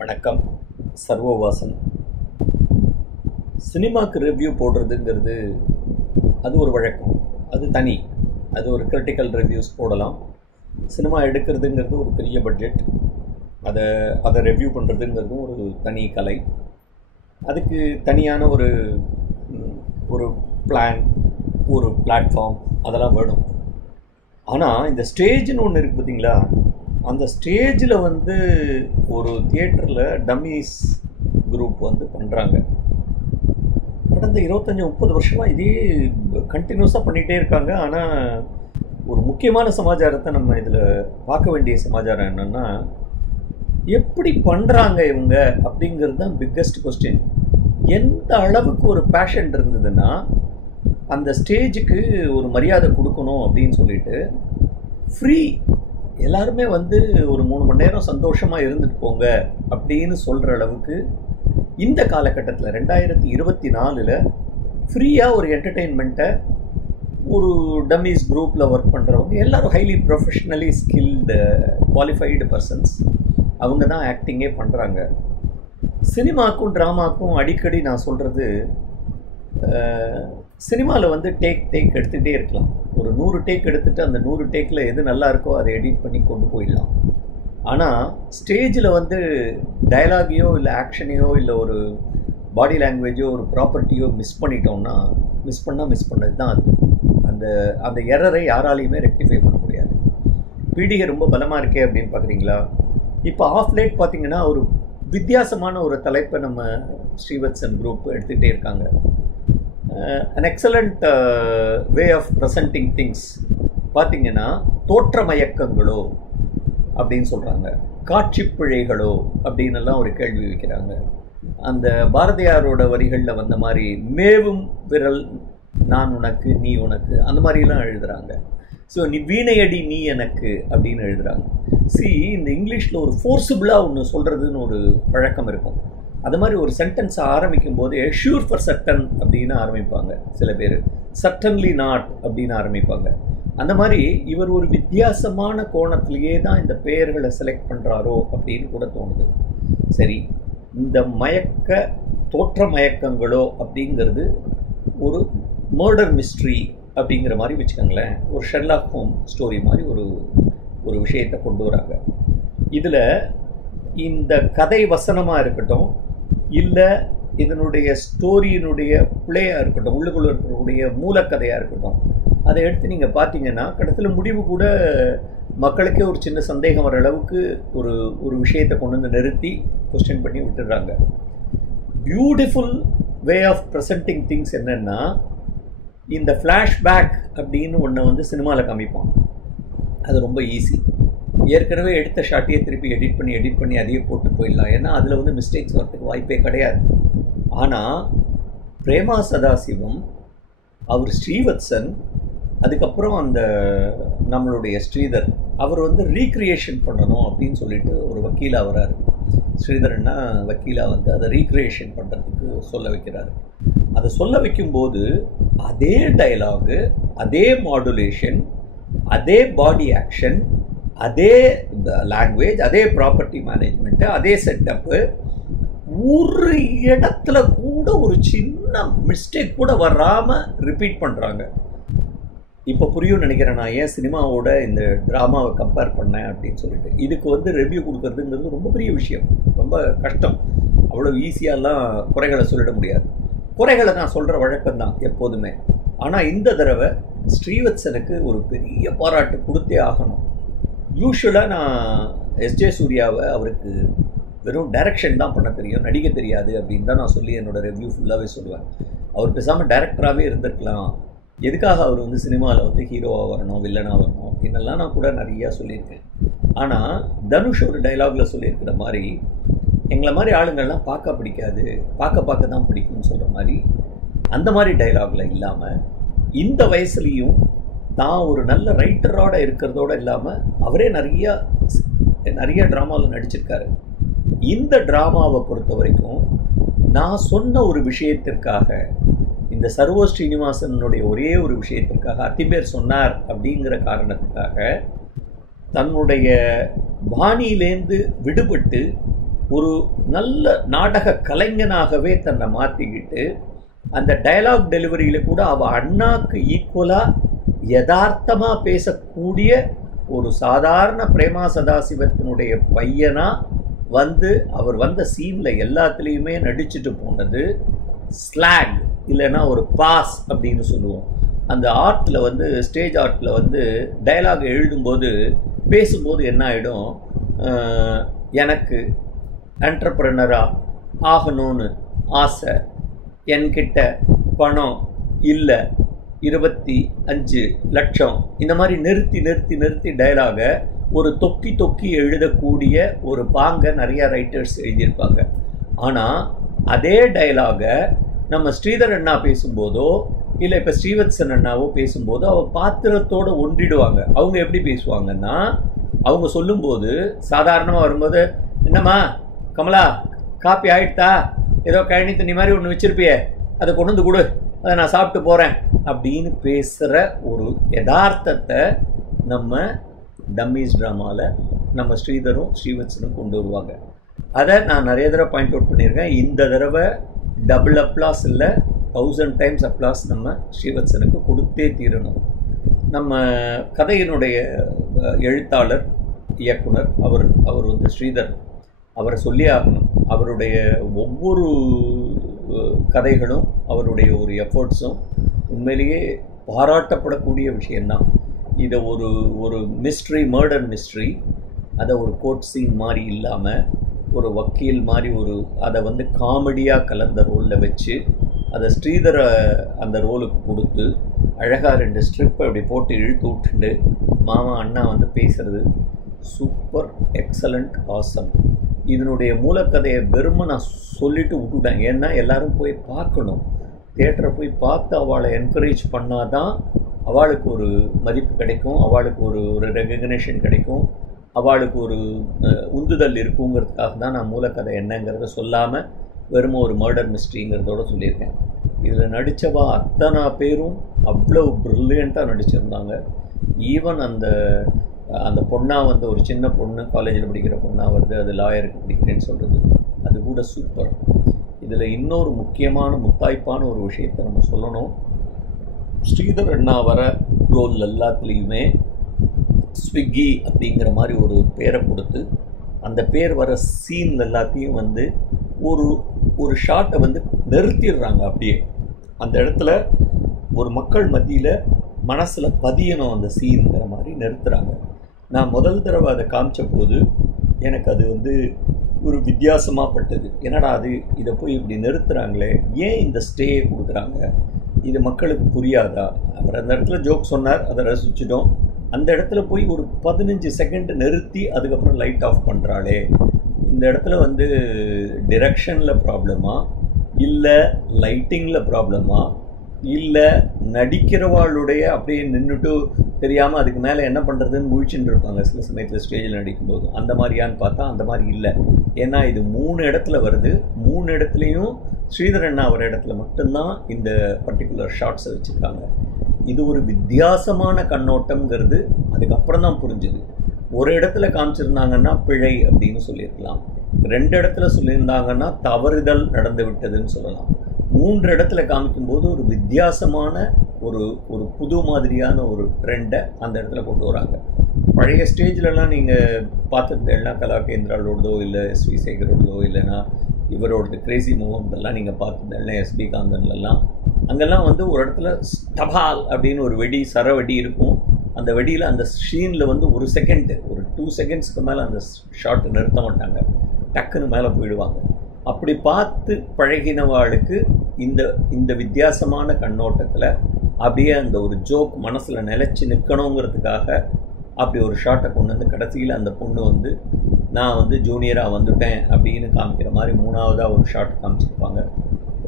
வணக்கம். சர்வவாசன். சினிமாவுக்கு ரிவ்யூ போடுறதுங்கிறது அது ஒரு வழக்கம், அது தனி. அது ஒரு கிரிட்டிக்கல் ரிவ்யூஸ் போடலாம். சினிமா எடுக்கிறதுங்கிறது ஒரு பெரிய பட்ஜெட், அதை ரிவ்யூ பண்ணுறதுங்கிறதும் ஒரு தனி கலை. அதுக்கு தனியான ஒரு ஒரு பிளான், ஒரு பிளாட்ஃபார்ம் அதெல்லாம் வேணும். ஆனால் இந்த ஸ்டேஜ்னு ஒன்று இருக்குது பார்த்தீங்களா, அந்த ஸ்டேஜில் ஒரு தியேட்டரில் டம்மீஸ் குரூப் பண்ணுறாங்க. கடந்த 25-30 வருஷமாக இதே கண்டினியூஸாக பண்ணிகிட்டே இருக்காங்க. ஆனால் ஒரு முக்கியமான சமாச்சாரத்தை நம்ம இதில் பார்க்க வேண்டிய சமாச்சாரம் என்னென்னா, எப்படி பண்ணுறாங்க இவங்க அப்படிங்கிறது தான் பிக்கஸ்ட் கொஸ்டின். எந்த அளவுக்கு ஒரு பேஷன் இருந்ததுன்னா அந்த ஸ்டேஜுக்கு ஒரு மரியாதை கொடுக்கணும் அப்படின்னு சொல்லிட்டு ஃப்ரீ எல்லாருமே ஒரு 3 மணி நேரம் சந்தோஷமாக இருந்துட்டு போங்க அப்படின்னு சொல்கிற அளவுக்கு இந்த காலகட்டத்தில் 2024 ஃப்ரீயாக ஒரு என்டர்டெயின்மெண்ட்டை ஒரு டம்மீஸ் குரூப்பில் ஒர்க் பண்ணுறவங்க எல்லோரும் highly professionally skilled qualified persons, அவங்க தான் ஆக்டிங்கே பண்ணுறாங்க. சினிமாக்கும் ட்ராமாக்கும் அடிக்கடி நான் சொல்கிறது, சினிமாவில் டேக் எடுத்துகிட்டே இருக்கலாம். ஒரு 100 டேக் எடுத்துகிட்டு அந்த 100 டேக்கில் எது நல்லா இருக்கோ அதை எடிட் பண்ணி கொண்டு போயிடலாம். ஆனால் ஸ்டேஜில் டயலாகையோ இல்லை ஆக்ஷனையோ இல்லை ஒரு பாடி லாங்குவேஜோ ஒரு ப்ராப்பர்ட்டியோ மிஸ் பண்ணிட்டோம்னா மிஸ் பண்ணது தான் அது. அந்த எரரை யாராலையுமே ரெக்டிஃபை பண்ண முடியாது. பீடிகை ரொம்ப பலமாக இருக்கே அப்படின்னு பார்க்குறீங்களா? இப்போ ஆஃப் லேட் பார்த்திங்கன்னா ஒரு வித்தியாசமான ஒரு தலைப்பை நம்ம ஸ்ரீவத்சன் குரூப் எடுத்துகிட்டே இருக்காங்க. an excellent way of presenting things பார்த்திங்கன்னா தோற்ற மயக்கங்களோ அப்படின்னு சொல்கிறாங்க, காட்சி பிழைகளோ அப்படின்னெல்லாம் ஒரு கேள்வி வைக்கிறாங்க. அந்த பாரதியாரோட வரிகளில் வந்த மாதிரி மேவும் விரல் நான் உனக்கு நீ உனக்கு அந்த மாதிரிலாம் எழுதுகிறாங்க. ஸோ நீ வீணையடி நீ எனக்கு அப்படின்னு எழுதுகிறாங்க. இந்த இங்கிலீஷில் ஒரு ஃபோர்ஸிபிளாக ஒன்று சொல்கிறதுன்னு ஒரு பழக்கம் இருக்கும். அது மாதிரி ஒரு சென்டென்ஸை ஆரம்பிக்கும் போது ஷூர் ஃபார் சர்டன் அப்படின்னு ஆரம்பிப்பாங்க சில பேர், சர்டன்லி நாட் அப்படின்னு ஆரம்பிப்பாங்க. அந்த மாதிரி இவர் ஒரு வித்தியாசமான கோணத்திலேயே தான் இந்த பெயர்களை செலக்ட் பண்ணுறாரோ அப்படின்னு கூட தோணுது. சரி, இந்த தோற்ற மயக்கங்களோ அப்படிங்கிறது ஒரு மர்டர் மிஸ்ட்ரி அப்படிங்கிற மாதிரி வச்சுக்கோங்களேன். ஒரு ஷெர்லாக் ஹோம் ஸ்டோரி மாதிரி ஒரு விஷயத்தை கொண்டு வராங்க. இதில் இந்த கதை வசனமாக இருக்கட்டும், இல்லை இதனுடைய ஸ்டோரியினுடைய பிளேயாக இருக்கட்டும், உள்ளுக்குள்ள இருக்கக்கூடிய மூலக்கதையாக இருக்கட்டும், அதை எடுத்து நீங்கள் பார்த்தீங்கன்னா கடைசியில் முடிவு கூட மக்களுக்கே ஒரு சின்ன சந்தேகம் வர அளவுக்கு ஒரு விஷயத்தை கொண்டு நிறுத்தி கொஸ்டின் பண்ணி விட்டுடுறாங்க. Beautiful way of presenting things என்னென்னா, இந்த ஃப்ளாஷ்பேக் அப்படின்னு ஒன்று சினிமாவில் காமிப்பான். அது ரொம்ப ஈஸி. ஏற்கனவே எடுத்த ஷாட்டையே திருப்பி எடிட் பண்ணி அதையே போட்டு போயிடலாம். ஏன்னா அதில் மிஸ்டேக்ஸ் வரதுக்கு வாய்ப்பே கிடையாது. ஆனால் பிரேமா சதாசிவம், அவர் ஸ்ரீவத்சன், அதுக்கப்புறம் அந்த நம்மளுடைய ஸ்ரீதர், அவர் ரீக்ரியேஷன் பண்ணணும் அப்படின்னு சொல்லிட்டு ஒரு வக்கீலாக வராரு. ஸ்ரீதரன்னா வக்கீலாக அதை ரீக்ரியேஷன் பண்ணுறதுக்கு சொல்ல வைக்கிறாரு. அதை சொல்ல வைக்கும்போது அதே டைலாகு, அதே மாடுலேஷன், அதே பாடி ஆக்ஷன், அதே லாங்குவேஜ், அதே ப்ராப்பர்ட்டி மேனேஜ்மெண்ட்டு, அதே செட்டப்பு, ஒரு இடத்துல கூட ஒரு சின்ன மிஸ்டேக் கூட வராமல் ரிப்பீட் பண்ணுறாங்க. இப்போ புரியும் நினைக்கிறேன் நான் ஏன் சினிமாவோட இந்த ட்ராமாவை கம்பேர் பண்ணேன் அப்படின்னு சொல்லிட்டு. இதுக்கு ரிவ்யூ கொடுக்கறதுங்கிறது ரொம்ப பெரிய விஷயம், ரொம்ப கஷ்டம். அவ்வளோ ஈஸியாலாம் குறைகளை சொல்லிட முடியாது. குறைகளை நான் சொல்கிற வழக்கம்தான் எப்போதுமே. ஆனால் இந்த தடவை ஸ்ரீவத்சனுக்கு ஒரு பெரிய பாராட்டு கொடுத்தே ஆகணும். யூஸ்வலாக நான் எஸ்ஜே சூர்யாவை அவருக்கு வெறும் டைரக்ஷன் தான் பண்ண தெரியும், நடிக்க தெரியாது அப்படின்னு தான் நான் சொல்லி என்னோடய ரிவ்யூ ஃபுல்லாகவே சொல்லுவேன். அவர் பேசாமல் டைரக்டராகவே இருந்திருக்கலாம், எதுக்காக அவர் சினிமாவில் ஹீரோவாக வரணும், வில்லனாக வரணும் அப்படின்னெல்லாம் நான் கூட நிறையா சொல்லியிருக்கேன். ஆனால் தனுஷ் ஒரு டைலாகில் சொல்லியிருக்கிற மாதிரி, எங்களை மாதிரி ஆளுங்கள்லாம் பார்க்க பிடிக்காது, பார்க்க தான் பிடிக்கும்னு சொல்கிற மாதிரி, அந்த மாதிரி டைலாகில் இல்லாமல் இந்த வயசுலேயும் தான் ஒரு நல்ல ரைட்டரோடு இருக்கிறதோடு இல்லாமல் அவரே நிறைய ட்ராமாவில் நடிச்சிருக்காரு. இந்த ட்ராமாவை பொறுத்த வரைக்கும் நான் சொன்ன ஒரு விஷயத்திற்காக, இந்த சர்வோ ஸ்ரீனிவாசனுடைய ஒரே ஒரு விஷயத்திற்காக அத்திம்பேர் சொன்னார் அப்படிங்கிற காரணத்துக்காக தன்னுடைய பாணியிலேருந்து விடுபட்டு ஒரு நல்ல நாடக கலைஞனாகவே தன்னை மாற்றிக்கிட்டு அந்த டயலாக் டெலிவரியில் கூட அவள் அண்ணாக்கு ஈக்குவலாக யதார்த்தமாக பேசக்கூடிய ஒரு சாதாரண பிரேமா சதாசிவத்தினுடைய பையனாக வந்து அவர் வந்த சீனில் எல்லாத்துலேயுமே நடிச்சுட்டு போனது ஸ்லாக் இல்லைன்னா ஒரு பாஸ் அப்படின்னு சொல்லுவோம். அந்த ஆர்ட்டில் வந்து ஸ்டேஜ் ஆர்ட்டில் வந்து டயலாக் எழுதும்போது பேசும்போது என்ன ஆகிடும், எனக்கு என்டர்பிரனராக ஆகணும்னு ஆசை, என்கிட்ட பணம் இல்லை, 25 லட்சம், இந்த மாதிரி நிறுத்தி டயலாகை ஒரு தொக்கி எழுதக்கூடிய ஒரு பாங்க நிறையா ரைட்டர்ஸ் எழுதியிருப்பாங்க. ஆனால் அதே டயலாகை நம்ம ஸ்ரீதர் அண்ணா பேசும்போதோ இல்லை இப்போ ஸ்ரீவத்சன் அண்ணாவோ பேசும்போதோ அவள் பாத்திரத்தோடு ஒன்றிடுவாங்க. அவங்க எப்படி பேசுவாங்கன்னா, அவங்க சொல்லும்போது சாதாரணமாக வரும்போது, என்னம்மா கமலா காப்பி ஆகிட்டா, ஏதோ கழனி தண்ணி மாதிரி ஒன்று வச்சுருப்பியே, அதை கொண்டு வந்து கொடு, அதை நான் சாப்பிட்டு போகிறேன் அப்படின்னு பேசுகிற ஒரு யதார்த்தத்தை நம்ம டம்மீஸ் ட்ராமாவில் நம்ம ஸ்ரீதரும் ஸ்ரீவத்சனும் கொண்டு வருவாங்க. அதை நான் நிறைய தடவை பாயிண்ட் அவுட் பண்ணியிருக்கேன். இந்த தடவை டபுள் அப்ளாஸ் இல்லை, 1000 டைம்ஸ் அப்ளாஸ் நம்ம ஸ்ரீவத்சனுக்கு கொடுத்தே தீரணும். நம்ம கதையினுடைய எழுத்தாளர் இயக்குனர் அவர் வந்து ஸ்ரீதர், அவரை சொல்லி ஆகணும். அவருடைய ஒவ்வொரு கதைகளும் அவருடைய ஒரு எஃபர்ட்ஸும் உண்மையிலேயே பாராட்டப்படக்கூடிய விஷயந்தான். இதை ஒரு மிஸ்ட்ரி, மர்டர் மிஸ்ட்ரி, அதை ஒரு கோர்ட் சீன் மாதிரி இல்லாமல் ஒரு வக்கீல் மாதிரி அதை வந்து காமெடியாக கலந்த ரோலில் வச்சு அதை ஸ்ரீதரை அந்த ரோலுக்கு கொடுத்து அழகாக 2 ஸ்ட்ரிப்பை அப்படி போட்டு இழுத்து விட்டுண்டு மாமா அண்ணா வந்து பேசுகிறது சூப்பர், எக்ஸலண்ட், ஆசம். இதனுடைய மூலக்கதையை வெறுமை நான் சொல்லிவிட்டு விட்டுட்டேன். ஏன்னா எல்லோரும் போய் பார்க்கணும், தியேட்டரை போய் பார்த்து அவளை என்கரேஜ் பண்ணால் தான் அவளுக்கு ஒரு மதிப்பு கிடைக்கும், அவளுக்கு ஒரு ரெகக்னேஷன் கிடைக்கும், அவளுக்கு ஒரு உந்துதல் இருக்குங்கிறதுக்காக தான் நான் மூலக்கதை என்னங்கிறத சொல்லாமல் வெறும் ஒரு மர்டர் மிஸ்ட்ரிங்கிறதோட சொல்லியிருக்கேன். இதில் நடித்தவா அத்தனை பேரும் அவ்வளோ ப்ரில்லியண்ட்டாக நடிச்சிருந்தாங்க. ஈவன் அந்த பொண்ணாக வந்து ஒரு சின்ன பொண்ணு, காலேஜில் படிக்கிற பொண்ணாக வருது, அது லாயருக்கு படிக்கிறேன்னு சொல்கிறது, அது கூட சூப்பர். இதில் இன்னொரு முக்கியமான முத்தாய்ப்பான ஒரு விஷயத்தை நம்ம சொல்லணும். ஸ்ரீதர் அண்ணா வர ரோல் எல்லாத்துலேயுமே ஸ்விக்கி அப்படிங்கிற மாதிரி ஒரு பேரை கொடுத்து அந்த பேர் வர சீன் எல்லாத்தையும் வந்து ஒரு ஷாட்டை வந்து நிறுத்திடுறாங்க. அப்படியே அந்த இடத்துல ஒரு மக்கள் மத்தியில் மனசில் பதியணும் அந்த சீனுங்கிற மாதிரி நிறுத்துகிறாங்க. நான் முதல் தடவை அதை காமிச்ச போது எனக்கு அது வந்து ஒரு வித்தியாசமாக பட்டது. என்னடா இதை போய் இப்படி நிறுத்துகிறாங்களே, ஏன் இந்த ஸ்டேயை கொடுக்குறாங்க, இது மக்களுக்கு புரியாதா? அவர் அந்த இடத்துல ஜோக் சொன்னார், அதை ரசிச்சிட்டோம். அந்த இடத்துல போய் ஒரு 15 செகண்ட் நிறுத்தி அதுக்கப்புறம் லைட் ஆஃப் பண்ணுறாளே, இந்த இடத்துல வந்து டிரெக்ஷனில் ப்ராப்ளமா, இல்லை லைட்டிங்கில் ப்ராப்ளமா, இல்லை நடிக்கிறவாளுடைய அப்படியே நின்றுட்டு தெரியாமல் அதுக்கு மேலே என்ன பண்ணுறதுன்னு முழிச்சுட்டு இருப்பாங்க சில சமயத்தில் ஸ்டேஜில் நடிக்கும்போது, அந்த மாதிரியான்னு பார்த்தா அந்த மாதிரி இல்லை. ஏன்னா இது 3 இடத்துல வருது, 3 இடத்துலையும் ஸ்ரீதர் அண்ணா ஒரு இடத்துல மட்டும்தான் இந்த பர்டிகுலர் ஷார்ட்ஸை வச்சுருக்காங்க. இது ஒரு வித்தியாசமான கண்ணோட்டம்ங்கிறது அதுக்கப்புறம் தான் புரிஞ்சுது. ஒரு இடத்துல காமிச்சிருந்தாங்கன்னா பிழை அப்படின்னு சொல்லியிருக்கலாம், 2 இடத்துல சொல்லியிருந்தாங்கன்னா தவறுதல் நடந்து விட்டதுன்னு சொல்லலாம், 3 இடத்துல காமிக்கும்போது ஒரு வித்தியாசமான ஒரு புது மாதிரியான ஒரு ட்ரெண்டை அந்த இடத்துல கொண்டு வராங்க. பழைய ஸ்டேஜ்லலாம் நீங்கள் பார்த்துருந்தேன்னா கலாகேந்திராலோடதோ இல்லை எஸ்வி சேகரோடதோ இல்லைன்னா இவரோடது கிரேசி மூவம் இதெல்லாம் நீங்கள் பார்த்துருந்தேன்னா எஸ்பி காந்தன்லாம், அங்கெல்லாம் வந்து ஒரு இடத்துல ஸ்டபால் அப்படின்னு ஒரு சரவெடி இருக்கும். அந்த வெடியில் அந்த ஷீனில் வந்து 1 செகண்டு, ஒரு 2 செகண்ட்ஸ்க்கு மேலே அந்த ஷாட்டை நிறுத்த மாட்டாங்க, டக்குன்னு மேலே போயிடுவாங்க. அப்படி பார்த்து பழகினவாளுக்கு இந்த வித்தியாசமான கண்ணோட்டத்தில் அப்படியே அந்த ஒரு ஜோக் மனசில் நிலச்சி நிற்கணுங்கிறதுக்காக அப்படி ஒரு ஷாட்டை கொண்டு வந்து கடைசியில் அந்த பொண்ணு வந்து நான் வந்து ஜூனியராக வந்துட்டேன் அப்படின்னு காமிக்கிற மாதிரி 3ஆவதாக ஒரு ஷாட் காமிச்சிருப்பாங்க.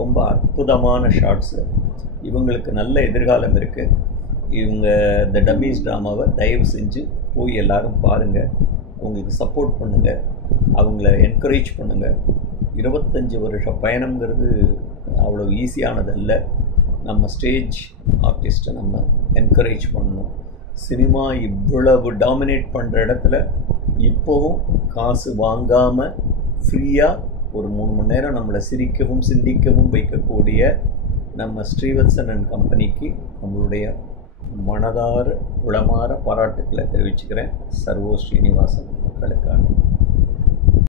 ரொம்ப அற்புதமான ஷாட்ஸு. இவங்களுக்கு நல்ல எதிர்காலம் இருக்குது. இவங்க இந்த டம்மீஸ் ட்ராமாவை தயவு செஞ்சு போய் எல்லோரும் பாருங்கள், அவங்களுக்கு சப்போர்ட் பண்ணுங்கள், அவங்கள என்கரேஜ் பண்ணுங்கள். 25 வருஷ பயணங்கிறது அவ்வளோ ஈஸியானதல்ல. நம்ம ஸ்டேஜ் ஆர்டிஸ்ட்டை நம்ம என்கரேஜ் பண்ணணும். சினிமா இவ்வளவு டாமினேட் பண்ணுற இடத்துல இப்போவும் காசு வாங்காமல் ஃப்ரீயாக ஒரு 3 மணி நேரம் நம்மளை சிரிக்கவும் சிந்திக்கவும் வைக்கக்கூடிய நம்ம ஸ்ரீவத்சன் அண்ட் கம்பெனிக்கு நம்மளுடைய மனதார உளமாற பாராட்டுக்களை தெரிவிச்சுக்கிறேன். சர்வோ ஸ்ரீனிவாசன் மக்களுக்காக.